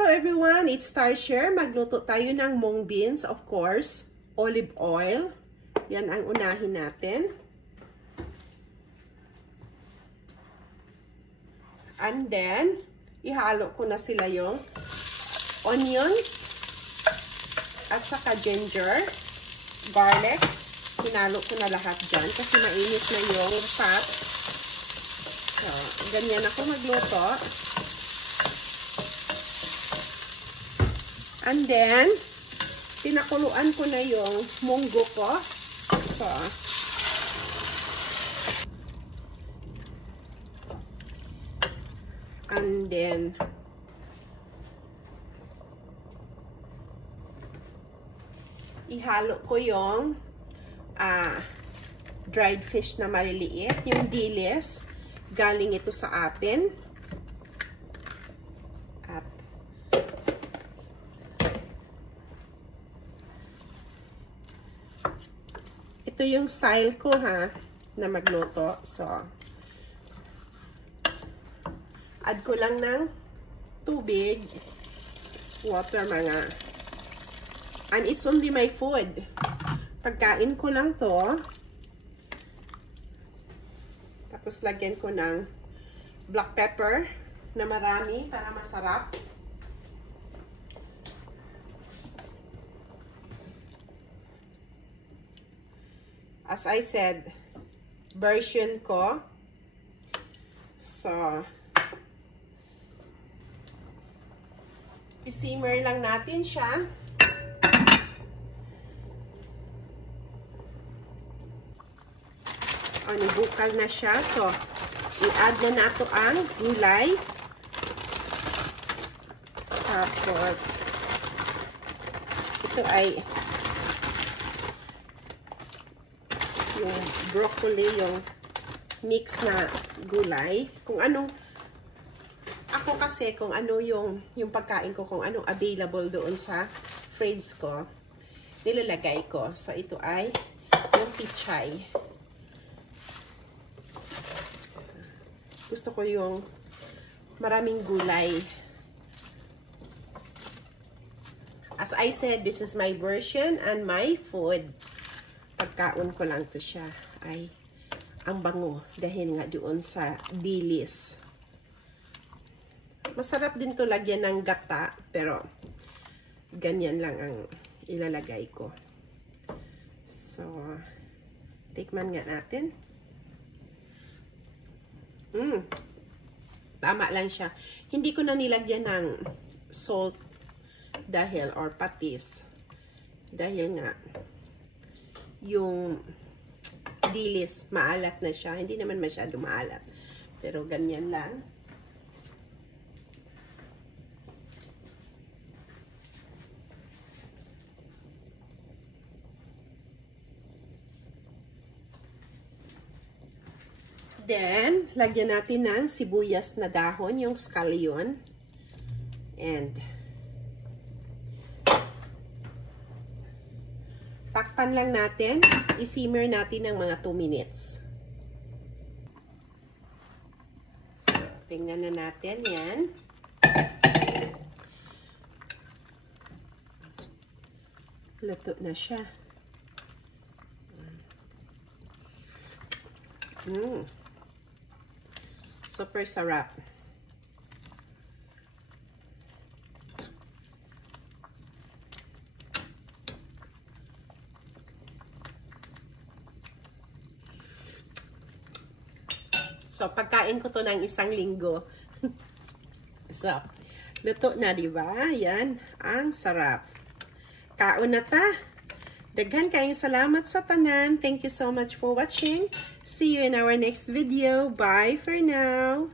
Hello everyone, it's Tarsher. Magluto tayo ng mung beans, of course. Olive oil. Yan ang unahin natin. And then, ihalo ko na sila yung onions at saka ginger, garlic. Hinalo ko na lahat dyan kasi mainit na yung fat. So, ganyan ako magluto. And then, pinakuluan ko na yung munggo ko. So, and then, ihalo ko yung dried fish na maliliit, yung dilis. Galing ito sa atin. At ito yung style ko ha, na magluto. So, add ko lang ng tubig, water mga. And it's only my food. Pagkain ko lang to. Tapos lagyan ko ng black pepper na marami para masarap. As I said, version ko. So, i-simmer lang natin siya. Nibukal na siya. So, i-add na nato ang gulay. Tapos, ito ay yung broccoli, yung mix na gulay. Kung anong, ako kasi, kung ano yung pagkain ko, kung anong available doon sa fridge ko, nilalagay ko. So, ito ay yung pichay. Gusto ko yung maraming gulay. As I said, this is my version and my food. Pagkaon ko lang to siya. Ay, ang bango. Dahil nga doon sa dilis. Masarap din to lagyan ng gata. Pero, ganyan lang ang ilalagay ko. So, tikman nga natin. Tama lang siya. Hindi ko na nilagyan ng salt dahil, or patis. Dahil nga, yung dilis, maalat na siya. Hindi naman masyado maalat. Pero ganyan lang. Then, lagyan natin ng sibuyas na dahon, yung scallion. And, takpan lang natin. I-simmer natin ng mga 2 minutes. So, tingnan na natin yan. Luto na siya. Super sarap. So, pagkain ko to ng 1 linggo. So, luto na, diba? Yan, ang sarap. Kaon na ta. Daghan kayong salamat sa tanan. Thank you so much for watching. See you in our next video. Bye for now.